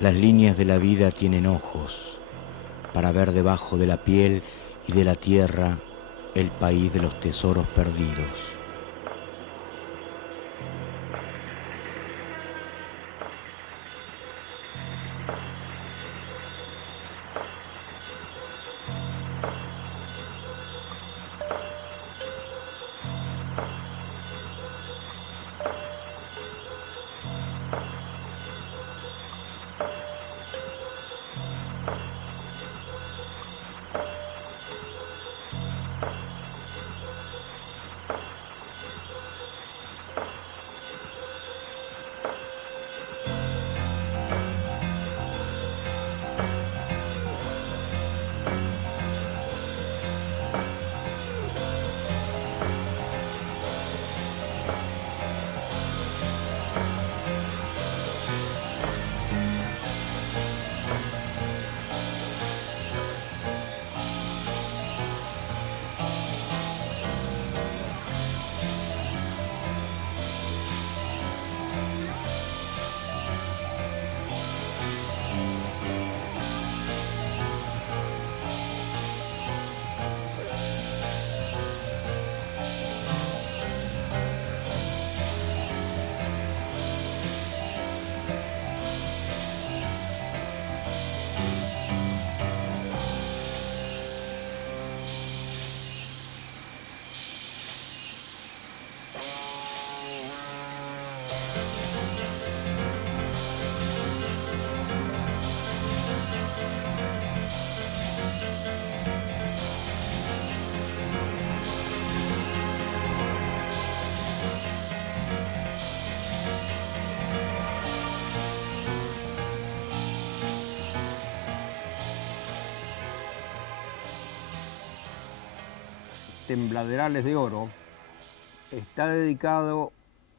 Las líneas de la vida tienen ojos para ver debajo de la piel y de la tierra el país de los tesoros perdidos. Tembladerales de Oro está dedicado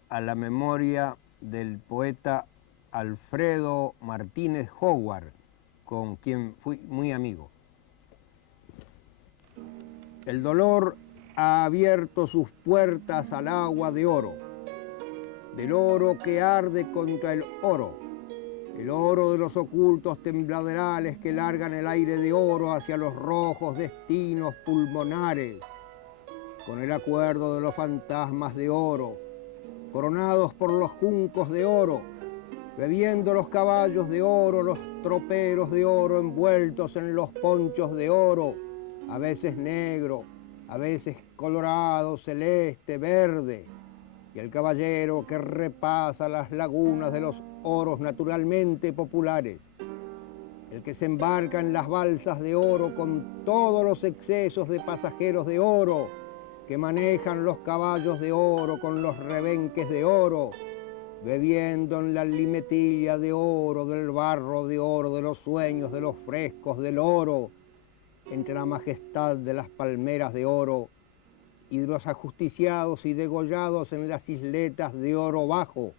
a la memoria del poeta Alfredo Martínez Howard, con quien fui muy amigo. El dolor ha abierto sus puertas al agua de oro, del oro que arde contra el oro de los ocultos tembladerales que largan el aire de oro hacia los rojos destinos pulmonares, con el acuerdo de los fantasmas de oro, coronados por los juncos de oro, bebiendo los caballos de oro, los troperos de oro envueltos en los ponchos de oro, a veces negro, a veces colorado, celeste, verde, y el caballero que repasa las lagunas de los oros naturalmente populares, el que se embarca en las balsas de oro con todos los excesos de pasajeros de oro, que manejan los caballos de oro con los rebenques de oro, bebiendo en la limetilla de oro, del barro de oro, de los sueños, de los frescos del oro, entre la majestad de las palmeras de oro y de los ajusticiados y degollados en las isletas de oro bajo,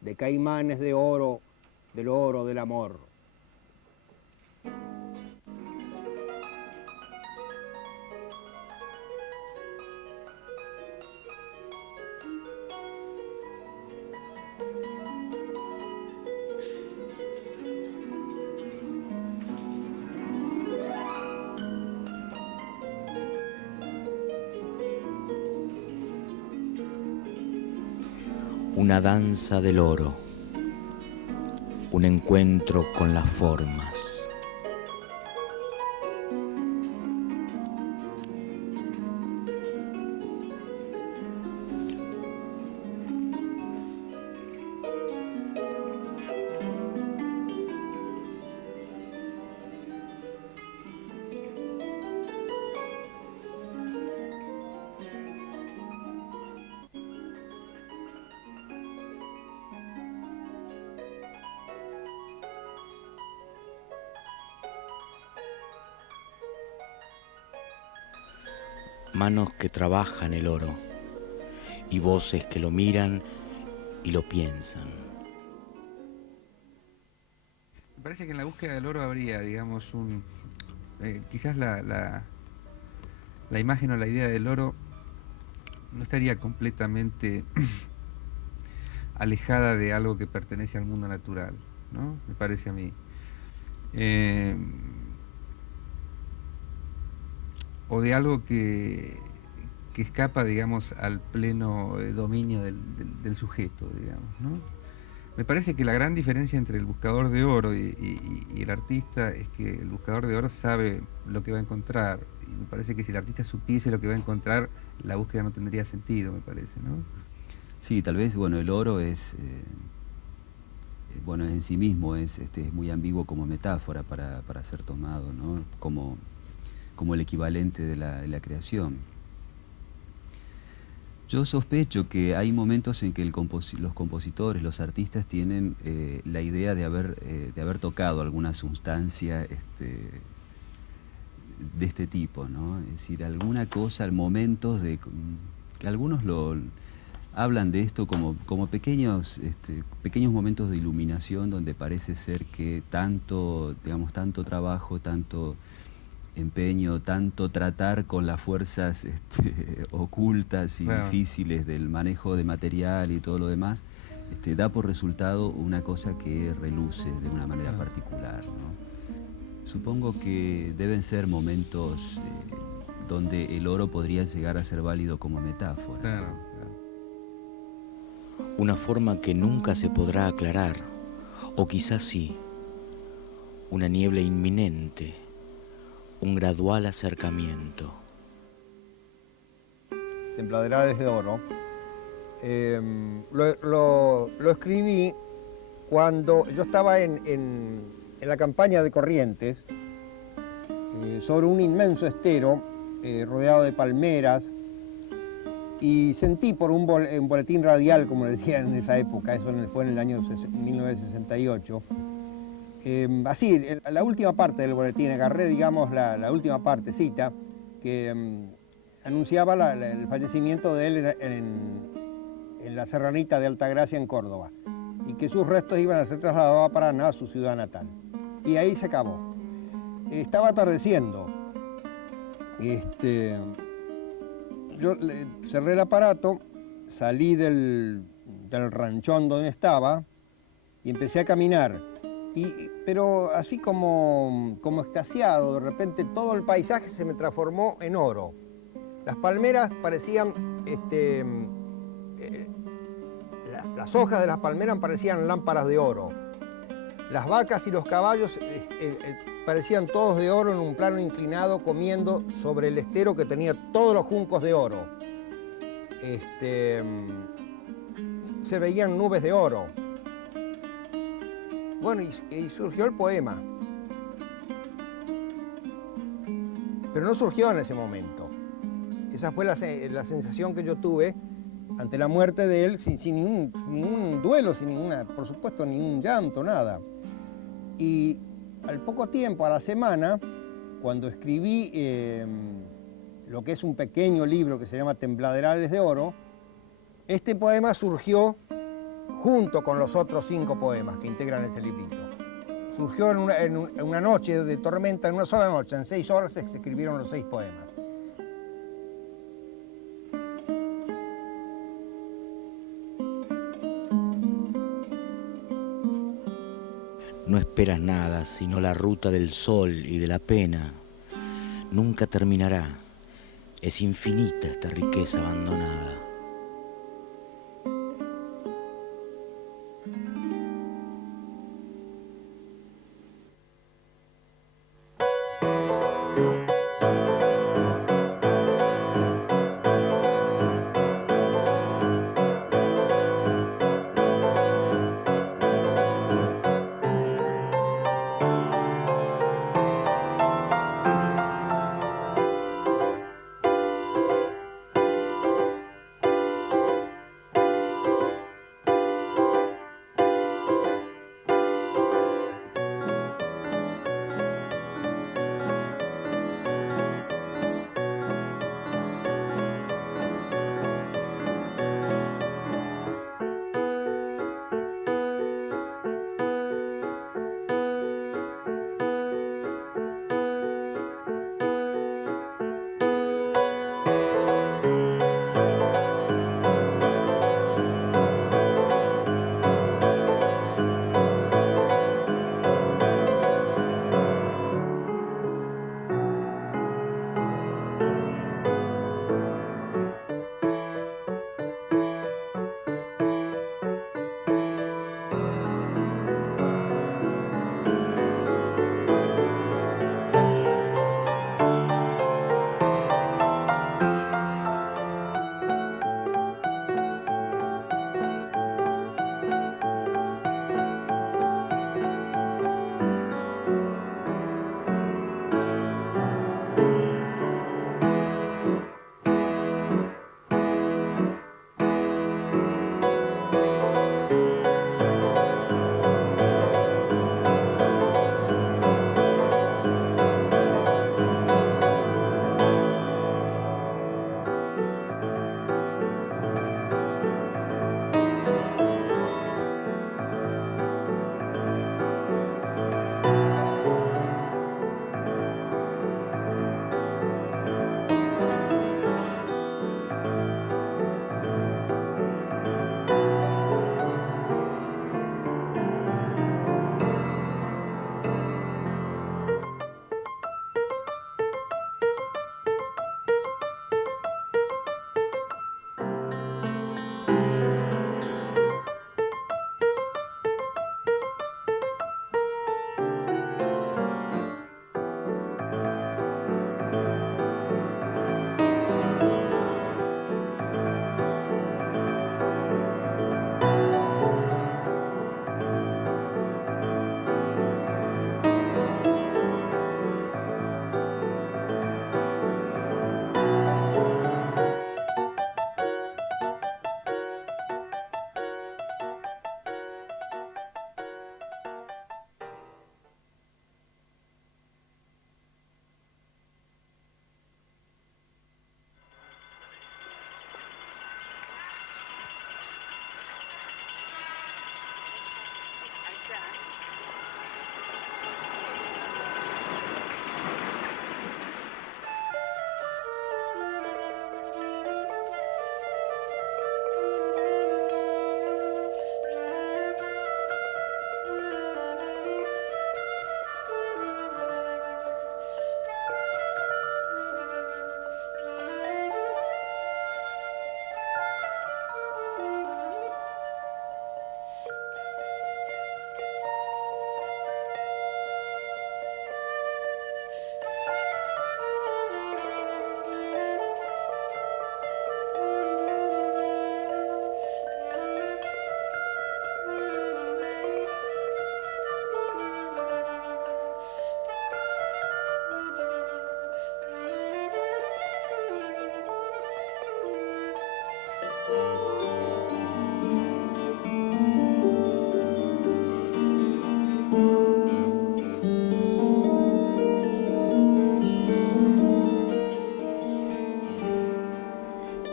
de caimanes de oro, del oro del amor. Una danza del oro, un encuentro con las formas. Manos que trabajan el oro y voces que lo miran y lo piensan. Me parece que en la búsqueda del oro habría, digamos, quizás la imagen o la idea del oro no estaría completamente alejada de algo que pertenece al mundo natural. ¿no? Me parece a mí. O de algo que escapa, digamos, al pleno dominio del sujeto, digamos, ¿no? Me parece que la gran diferencia entre el buscador de oro y el artista es que el buscador de oro sabe lo que va a encontrar, y me parece que si el artista supiese lo que va a encontrar, la búsqueda no tendría sentido, me parece, ¿no? Sí, tal vez, bueno, el oro es, bueno, en sí mismo es muy ambiguo como metáfora para ser tomado, ¿no? Como el equivalente de la creación. Yo sospecho que hay momentos en que los compositores, los artistas tienen la idea de haber tocado alguna sustancia de este tipo, ¿no? Es decir, alguna cosa, momentos que algunos hablan de esto como pequeños momentos de iluminación donde parece ser que tanto trabajo, tanto empeño, tanto tratar con las fuerzas ocultas y Claro. difíciles del manejo de material y todo lo demás, da por resultado una cosa que reluce de una manera particular, ¿no? Supongo que deben ser momentos donde el oro podría llegar a ser válido como metáfora. Claro, ¿no? claro. Una forma que nunca se podrá aclarar, o quizás sí, una niebla inminente, un gradual acercamiento. Tembladerales de Oro, lo escribí cuando yo estaba en la campaña de Corrientes, sobre un inmenso estero rodeado de palmeras, y sentí por un boletín radial, como decían en esa época, eso fue en el año 1968, así, la última parte del boletín, agarré, digamos, la última partecita que anunciaba el fallecimiento de él en la Serranita de Altagracia, en Córdoba, y que sus restos iban a ser trasladados a Paraná, a su ciudad natal. Y ahí se acabó. Estaba atardeciendo. Yo cerré el aparato, salí del ranchón donde estaba y empecé a caminar. Pero así como extasiado, de repente todo el paisaje se me transformó en oro. Las palmeras parecían, las hojas de las palmeras parecían lámparas de oro. Las vacas y los caballos parecían todos de oro en un plano inclinado, comiendo sobre el estero que tenía todos los juncos de oro. Se veían nubes de oro. Bueno, y surgió el poema. Pero no surgió en ese momento. Esa fue la sensación que yo tuve ante la muerte de él, sin ningún duelo, sin ninguna, por supuesto, ningún llanto, nada. Y al poco tiempo, a la semana, cuando escribí lo que es un pequeño libro que se llama Tembladerales de Oro, este poema surgió junto con los otros 5 poemas que integran ese librito. Surgió en una noche de tormenta, en una sola noche, en 6 horas se escribieron los 6 poemas. No esperas nada sino la ruta del sol y de la pena. Nunca terminará. Es infinita esta riqueza abandonada.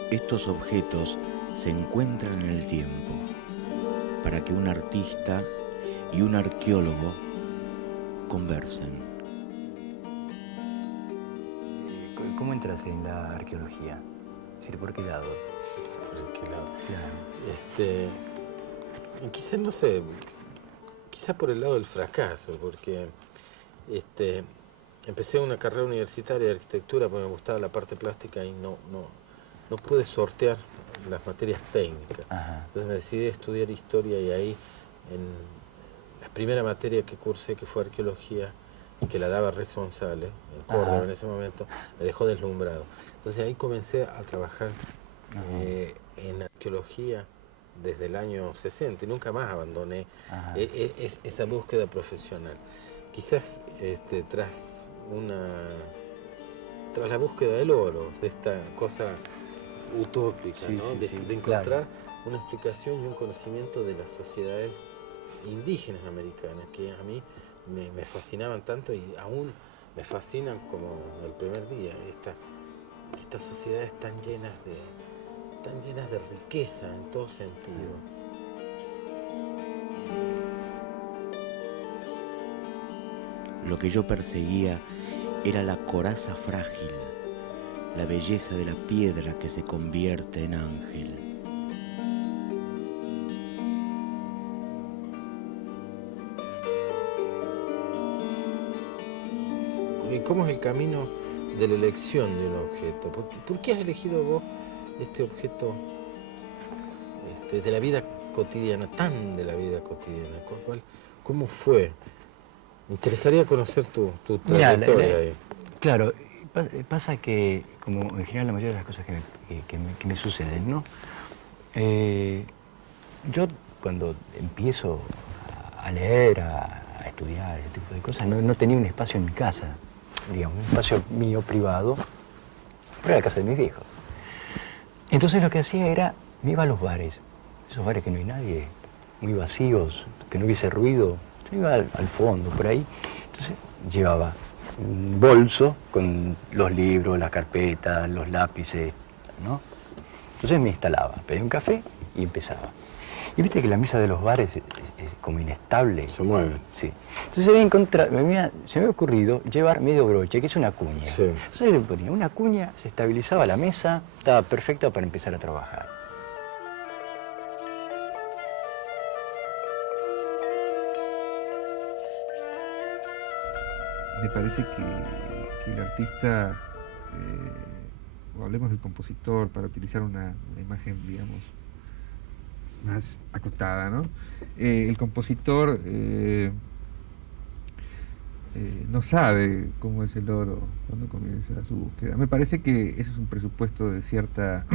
Estos objetos se encuentran en el tiempo para que un artista y un arqueólogo conversen. ¿Cómo entras en la arqueología? Es decir, ¿por qué lado? ¿Por qué lado? Claro. Quizás, no sé, quizás por el lado del fracaso, porque empecé una carrera universitaria de arquitectura porque me gustaba la parte plástica y no pude sortear las materias técnicas. Ajá. Entonces me decidí a estudiar historia y ahí, en la primera materia que cursé, que fue arqueología, que la daba Rex González, en Córdoba. Ajá. En ese momento, me dejó deslumbrado. Entonces ahí comencé a trabajar en arqueología desde el año 60 y nunca más abandoné esa búsqueda profesional. Quizás tras la búsqueda del oro, de esta cosa utópica, Sí, ¿no? sí, sí, de encontrar claro. una explicación y un conocimiento de las sociedades indígenas americanas que a mí me fascinaban tanto y aún me fascinan como el primer día. Estas sociedades tan llenas de riqueza en todo sentido. Lo que yo perseguía era la coraza frágil, la belleza de la piedra que se convierte en ángel. ¿Y cómo es el camino de la elección de un objeto? ¿Por qué has elegido vos este objeto de la vida cotidiana, tan de la vida cotidiana? ¿Cómo fue? Me interesaría conocer tu Mirá, trayectoria ahí. Claro, pasa que, como en general la mayoría de las cosas que me suceden, ¿no? Yo cuando empiezo a leer, a estudiar, ese tipo de cosas, no tenía un espacio en mi casa, digamos, un espacio mío privado, pero era la casa de mis viejos. Entonces lo que hacía era, me iba a los bares, esos bares que no hay nadie, muy vacíos, que no hubiese ruido, yo iba al fondo, por ahí. Entonces llevaba un bolso con los libros, las carpetas, los lápices, ¿no? Entonces me instalaba, pedía un café y empezaba. Y viste que la mesa de los bares es como inestable. Se mueve. Sí. Entonces se me había ocurrido llevar medio broche, que es una cuña. Sí. Entonces le ponía una cuña, se estabilizaba la mesa, estaba perfecta para empezar a trabajar. Me parece que el artista, o hablemos del compositor, para utilizar una imagen, digamos, más acotada, ¿no? El compositor no sabe cómo es el oro cuando comienza su búsqueda. Me parece que ese es un presupuesto de cierta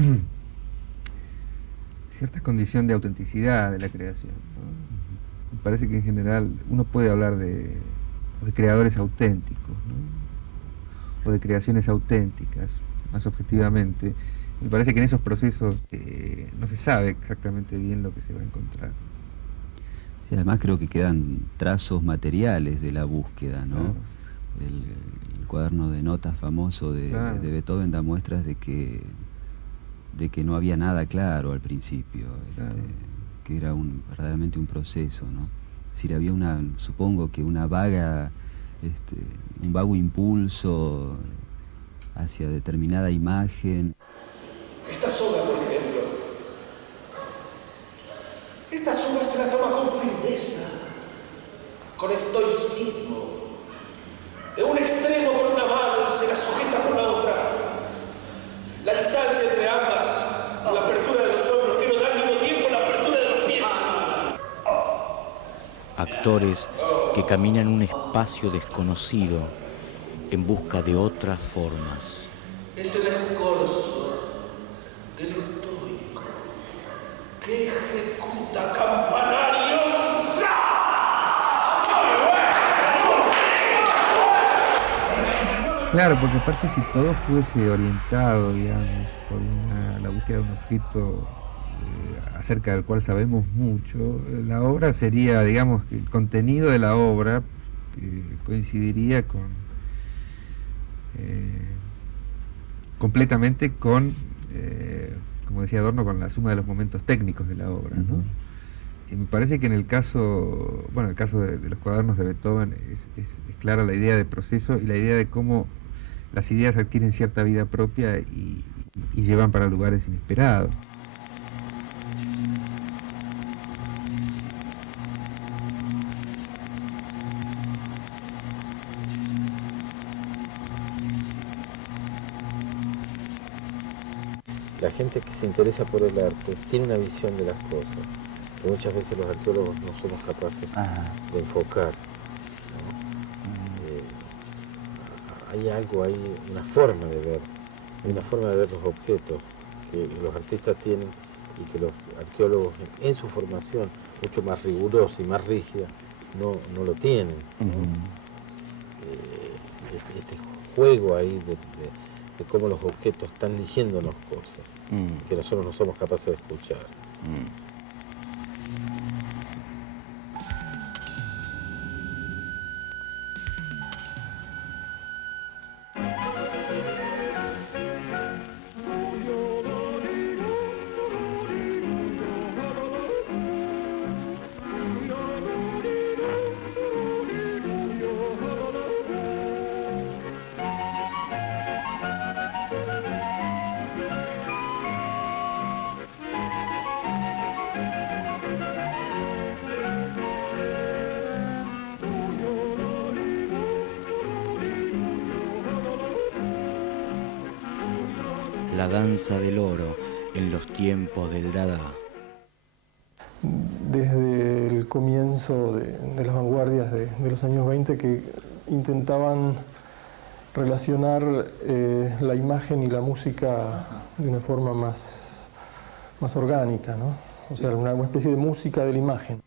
condición de autenticidad de la creación, ¿no? Me parece que en general uno puede hablar de creadores auténticos, ¿no? O de creaciones auténticas, más objetivamente. Me parece que en esos procesos no se sabe exactamente bien lo que se va a encontrar. Sí, además creo que quedan trazos materiales de la búsqueda, ¿no? Claro. El cuaderno de notas famoso de Beethoven da muestras de que no había nada claro al principio, Claro. que era verdaderamente un proceso, ¿no? Es decir, había supongo que un vago impulso hacia determinada imagen. Esta soga, por ejemplo. Esta soga se la toma con firmeza, con estoicismo. De un extremo con una mano y se la sujeta con la otra. La distancia entre ambas, la apertura de los hombros, que no da al mismo tiempo la apertura de los pies. Actores que caminan un espacio desconocido en busca de otras formas. Es el escorzo del estoico que ejecuta campanarios. Claro, porque aparte si todo fuese orientado, digamos, por la búsqueda de un objeto acerca del cual sabemos mucho. La obra sería, digamos, el contenido de la obra coincidiría completamente con, como decía Adorno, con la suma de los momentos técnicos de la obra, ¿no? Y me parece que en el caso, bueno, el caso de los cuadernos de Beethoven es clara la idea de proceso y la idea de cómo las ideas adquieren cierta vida propia y llevan para lugares inesperados. La gente que se interesa por el arte tiene una visión de las cosas que muchas veces los arqueólogos no somos capaces de enfocar, ¿no? Hay algo, hay una forma de ver, hay una forma de ver los objetos que los artistas tienen y que los arqueólogos en su formación mucho más rigurosa y más rígida no lo tienen, ¿no? Este juego ahí de cómo los objetos están diciéndonos cosas que nosotros no somos capaces de escuchar. La danza del oro en los tiempos del Dada. Desde el comienzo de las vanguardias de los años 20 que intentaban relacionar la imagen y la música de una forma más orgánica, ¿no? O sea, una especie de música de la imagen.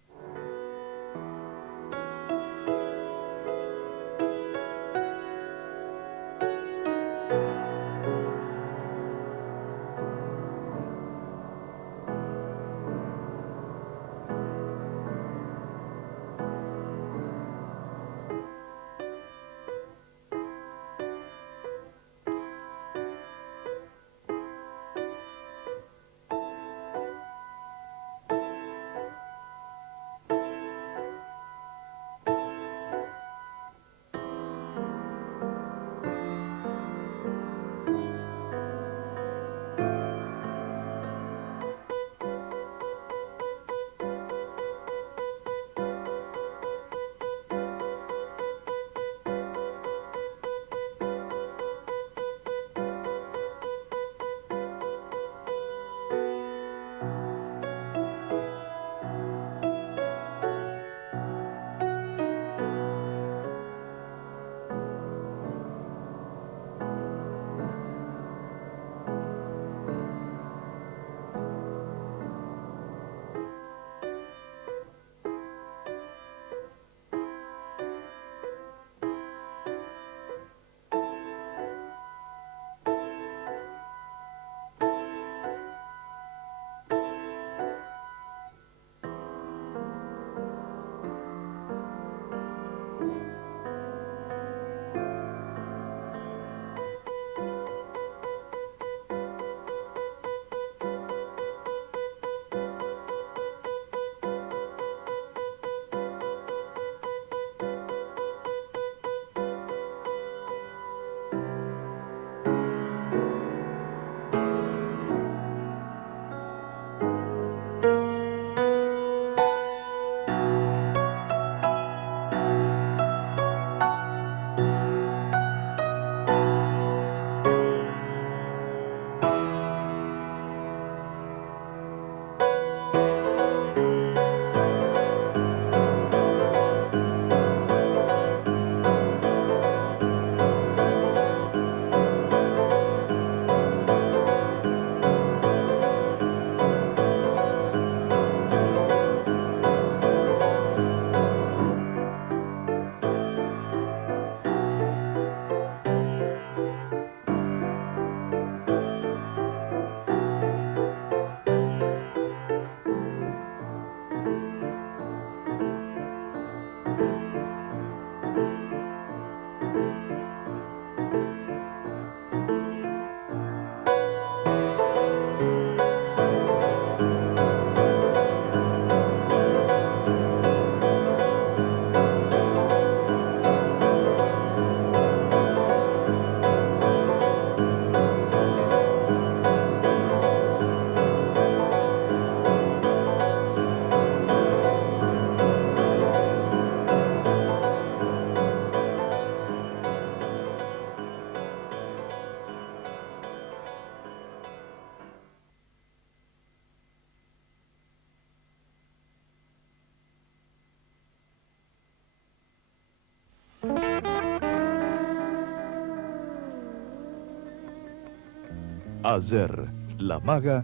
Ayer, la maga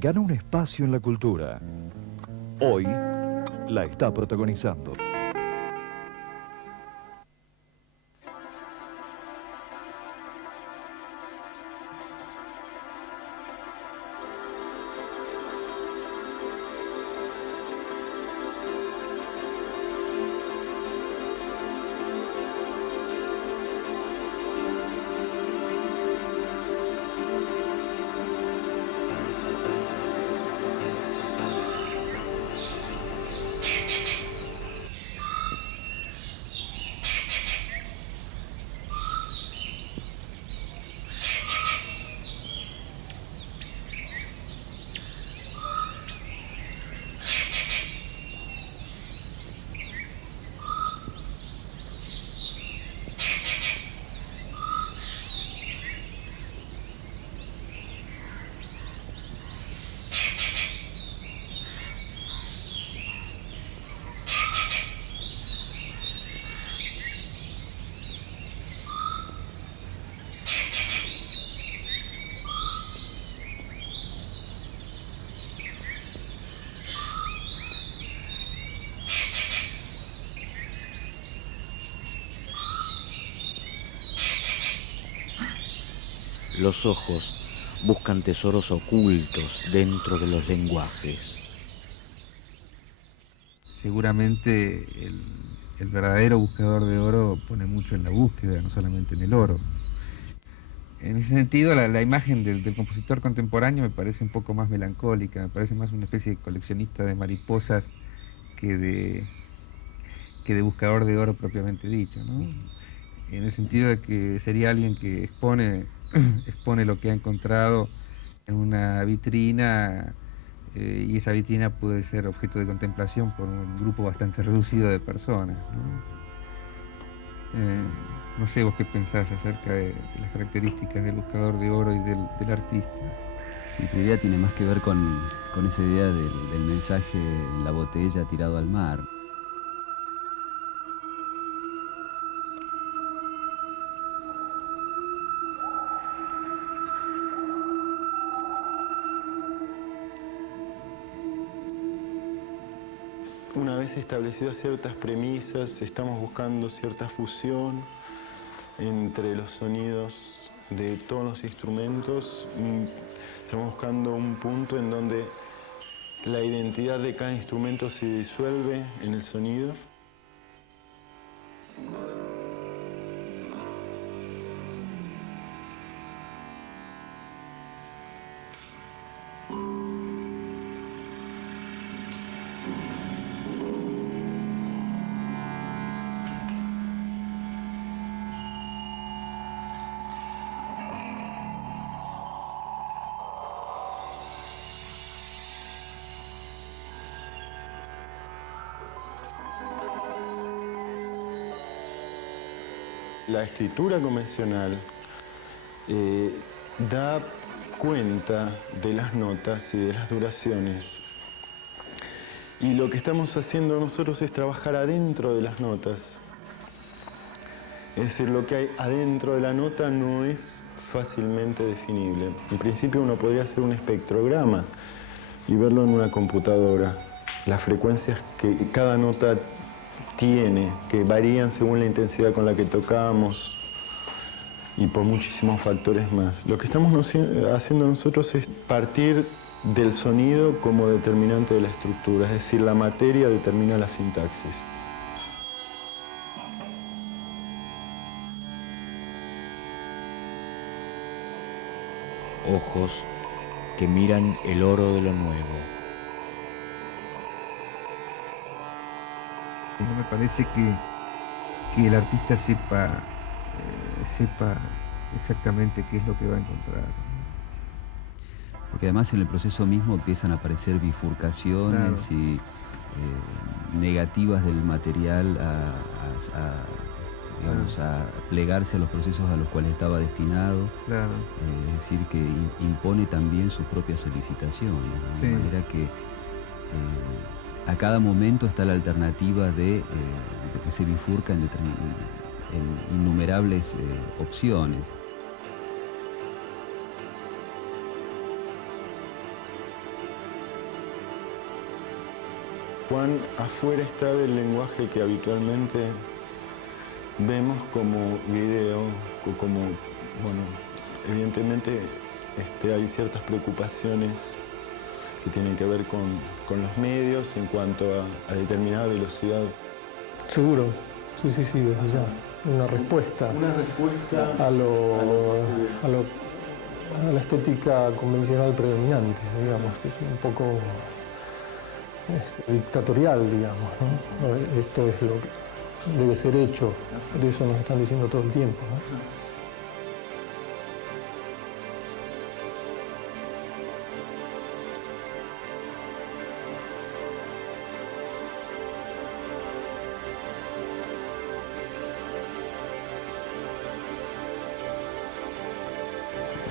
gana un espacio en la cultura. Hoy la está protagonizando. Los ojos buscan tesoros ocultos dentro de los lenguajes. Seguramente el verdadero buscador de oro pone mucho en la búsqueda, no solamente en el oro. En ese sentido, la imagen del compositor contemporáneo me parece un poco más melancólica, me parece más una especie de coleccionista de mariposas que de buscador de oro propiamente dicho, ¿no? En el sentido de que sería alguien que expone lo que ha encontrado en una vitrina, y esa vitrina puede ser objeto de contemplación por un grupo bastante reducido de personas, ¿no? No sé vos qué pensás acerca de las características del buscador de oro y del artista. Sí, tu idea tiene más que ver con esa idea del mensaje en la botella tirado al mar. Una vez establecidas ciertas premisas, estamos buscando cierta fusión entre los sonidos de todos los instrumentos. Estamos buscando un punto en donde la identidad de cada instrumento se disuelve en el sonido. La escritura convencional da cuenta de las notas y de las duraciones. Y lo que estamos haciendo nosotros es trabajar adentro de las notas. Es decir, lo que hay adentro de la nota no es fácilmente definible. En principio uno podría hacer un espectrograma y verlo en una computadora. Las frecuencias que cada nota tiene, que varían según la intensidad con la que tocamos y por muchísimos factores más. Lo que estamos haciendo nosotros es partir del sonido como determinante de la estructura, es decir, la materia determina la sintaxis. Ojos que miran el oro de lo nuevo. No me parece que el artista sepa exactamente qué es lo que va a encontrar. Porque además en el proceso mismo empiezan a aparecer bifurcaciones, claro, y negativas del material a plegarse a los procesos a los cuales estaba destinado. Claro. Es decir, que impone también sus propias solicitaciones, ¿no? Sí. De manera que a cada momento está la alternativa de que se bifurca en innumerables opciones. cuán afuera está del lenguaje que habitualmente vemos como video, como, bueno, evidentemente hay ciertas preocupaciones que tienen que ver con los medios en cuanto a determinada velocidad. Seguro, sí, desde ya. Una respuesta a la estética convencional predominante, digamos, que es un poco dictatorial, digamos, ¿no? Esto es lo que debe ser hecho, de eso nos están diciendo todo el tiempo, ¿no?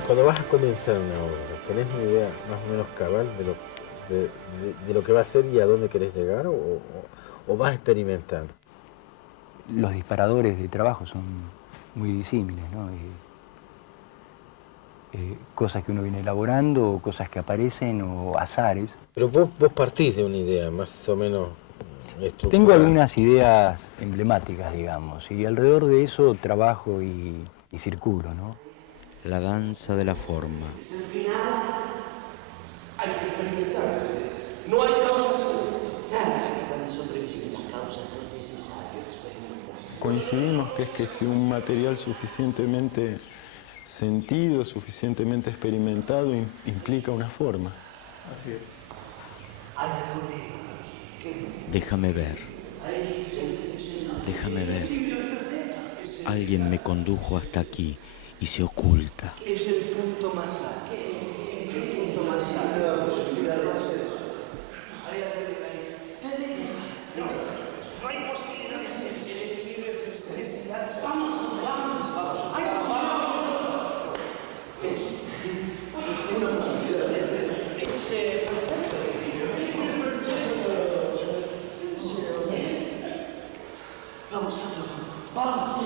Cuando vas a comenzar una obra, ¿tenés una idea más o menos cabal de lo que va a ser y a dónde querés llegar o vas a experimentar? Los disparadores de trabajo son muy disímiles, ¿no? Cosas que uno viene elaborando, o cosas que aparecen, o azares. Pero vos partís de una idea más o menos estructurada. Tengo algunas ideas emblemáticas, digamos, y alrededor de eso trabajo y circulo, ¿no? La danza de la forma. Al final hay que experimentar. No hay causas seguras. Cuando son previsibles las causas no es necesario experimentar. Coincidimos que es que si un material suficientemente sentido, suficientemente experimentado, implica una forma. Así es. Hay algo negro aquí. Déjame ver. Déjame ver. Alguien me condujo hasta aquí y se oculta. Es el punto más alto. ¿Qué punto más alto? La posibilidad de hacer eso. No hay posibilidad de hacer eso. Vamos. Hay posibilidad. Vamos a todo. Vamos.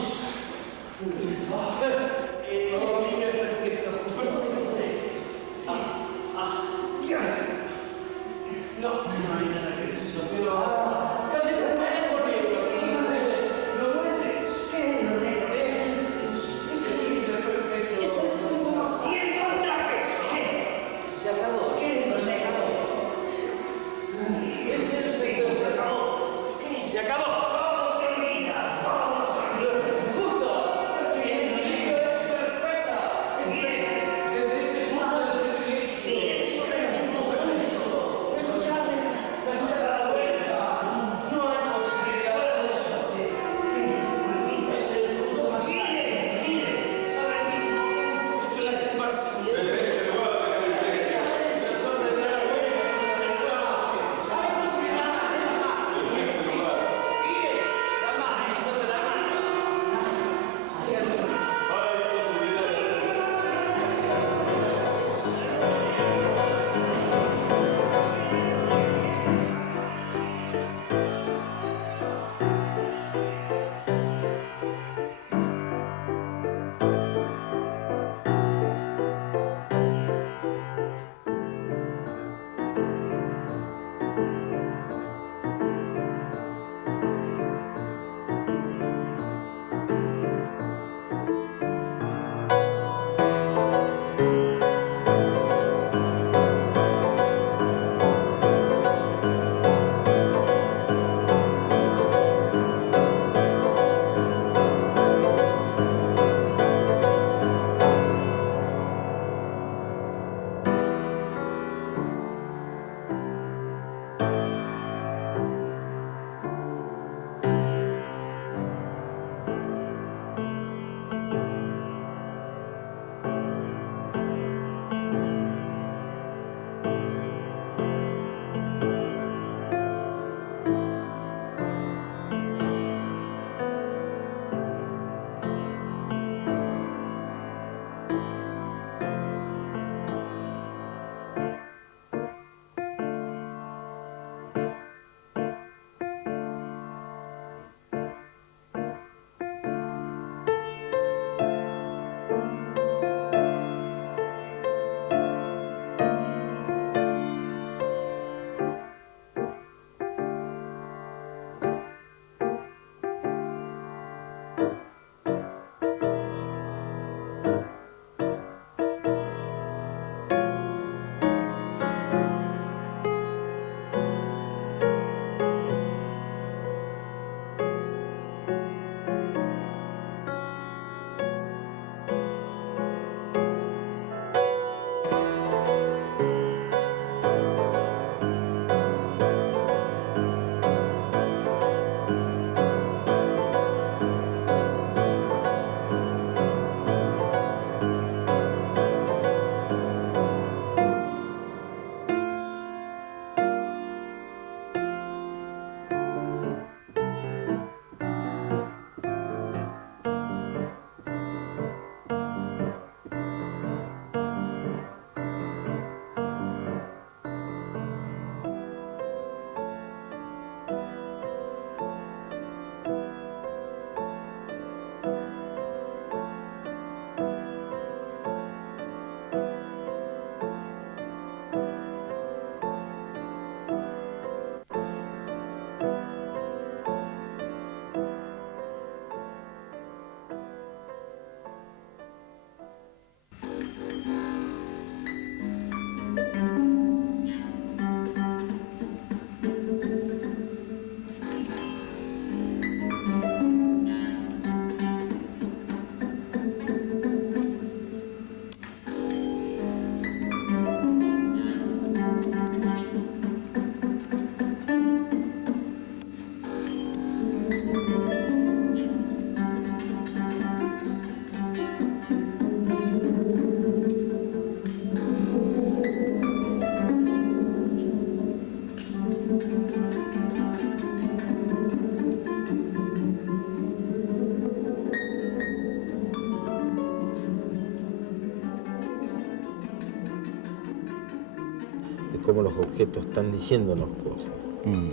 cómo los objetos están diciéndonos cosas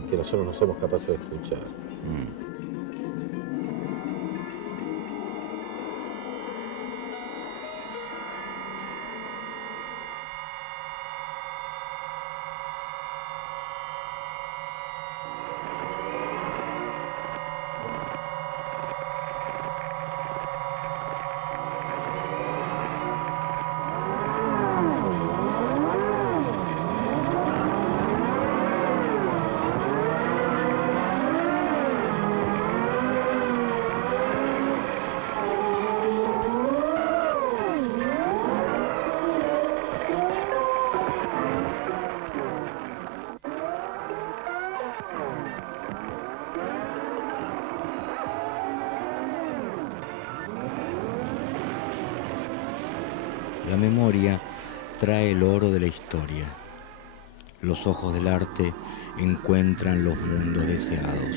que nosotros no somos capaces de escuchar. La memoria trae el oro de la historia. Los ojos del arte encuentran los mundos deseados.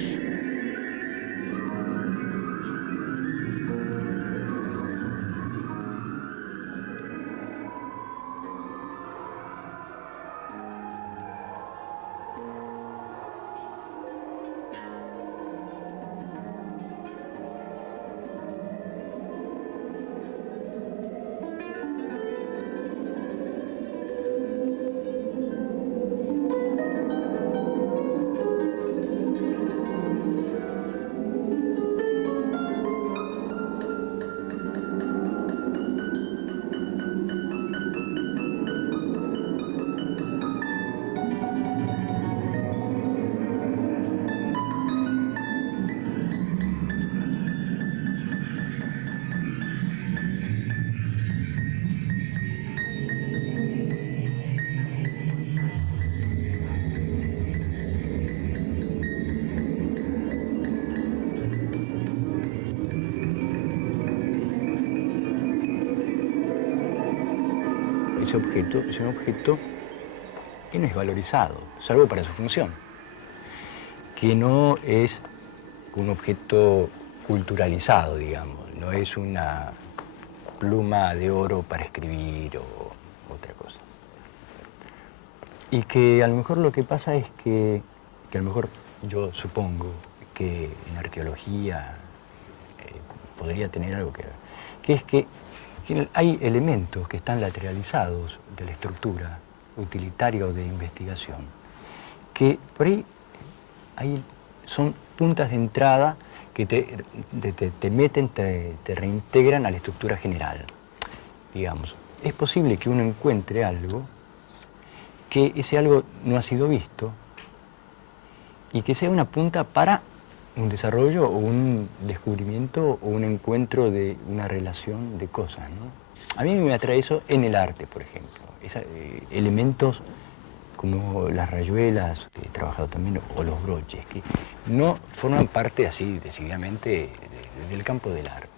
Ese objeto es un objeto que no es valorizado, salvo para su función, que no es un objeto culturalizado, digamos, no es una pluma de oro para escribir o otra cosa. Y que a lo mejor lo que pasa es que a lo mejor yo supongo que en arqueología podría tener algo que ver, que es que hay elementos que están lateralizados de la estructura utilitaria o de investigación, que por ahí son puntas de entrada que te meten, te reintegran a la estructura general. Digamos, es posible que uno encuentre algo, que ese algo no ha sido visto, y que sea una punta para un desarrollo o un descubrimiento o un encuentro de una relación de cosas, ¿no? A mí me atrae eso en el arte, por ejemplo. Elementos como las rayuelas, que he trabajado también, o los broches, que no forman parte así decididamente del campo del arte.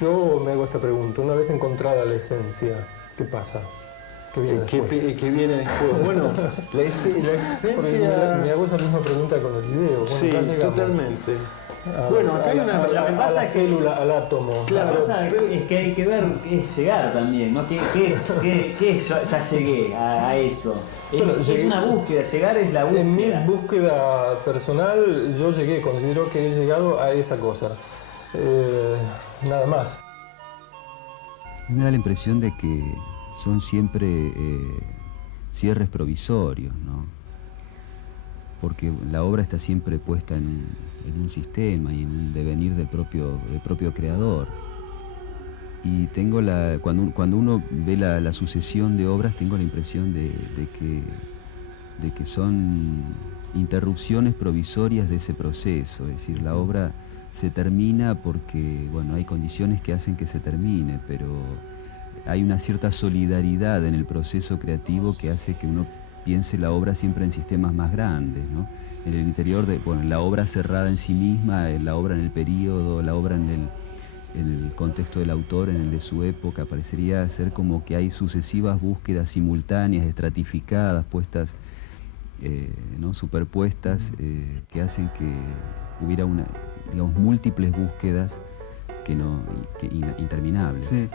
Yo me hago esta pregunta, una vez encontrada la esencia, ¿qué pasa? ¿Qué viene después? ¿Qué viene después? Bueno, la esencia... Me hago esa misma pregunta con el video. Bueno, sí, ya llegamos totalmente. A Bueno, acá hay una... a la célula, al átomo. Claro, lo que pasa es que hay que ver qué es llegar también, ¿no? ¿Qué es? Ya llegué a eso. Bueno, es una búsqueda, llegar es la búsqueda. En mi búsqueda personal, yo considero que he llegado a esa cosa. Nada más. Me da la impresión de que son siempre cierres provisorios, ¿no? Porque la obra está siempre puesta en un sistema y en un devenir del propio creador. Y tengo cuando uno ve la sucesión de obras, tengo la impresión de que son interrupciones provisorias de ese proceso. Es decir, la obra se termina porque, bueno, hay condiciones que hacen que se termine, pero hay una cierta solidaridad en el proceso creativo que hace que uno piense la obra siempre en sistemas más grandes, ¿no? En el interior de, bueno, la obra cerrada en sí misma, la obra en el periodo, la obra en el contexto del autor, en el de su época, parecería ser como que hay sucesivas búsquedas simultáneas, estratificadas, puestas, ¿no? Superpuestas, que hacen que hubiera múltiples búsquedas interminables. Sí.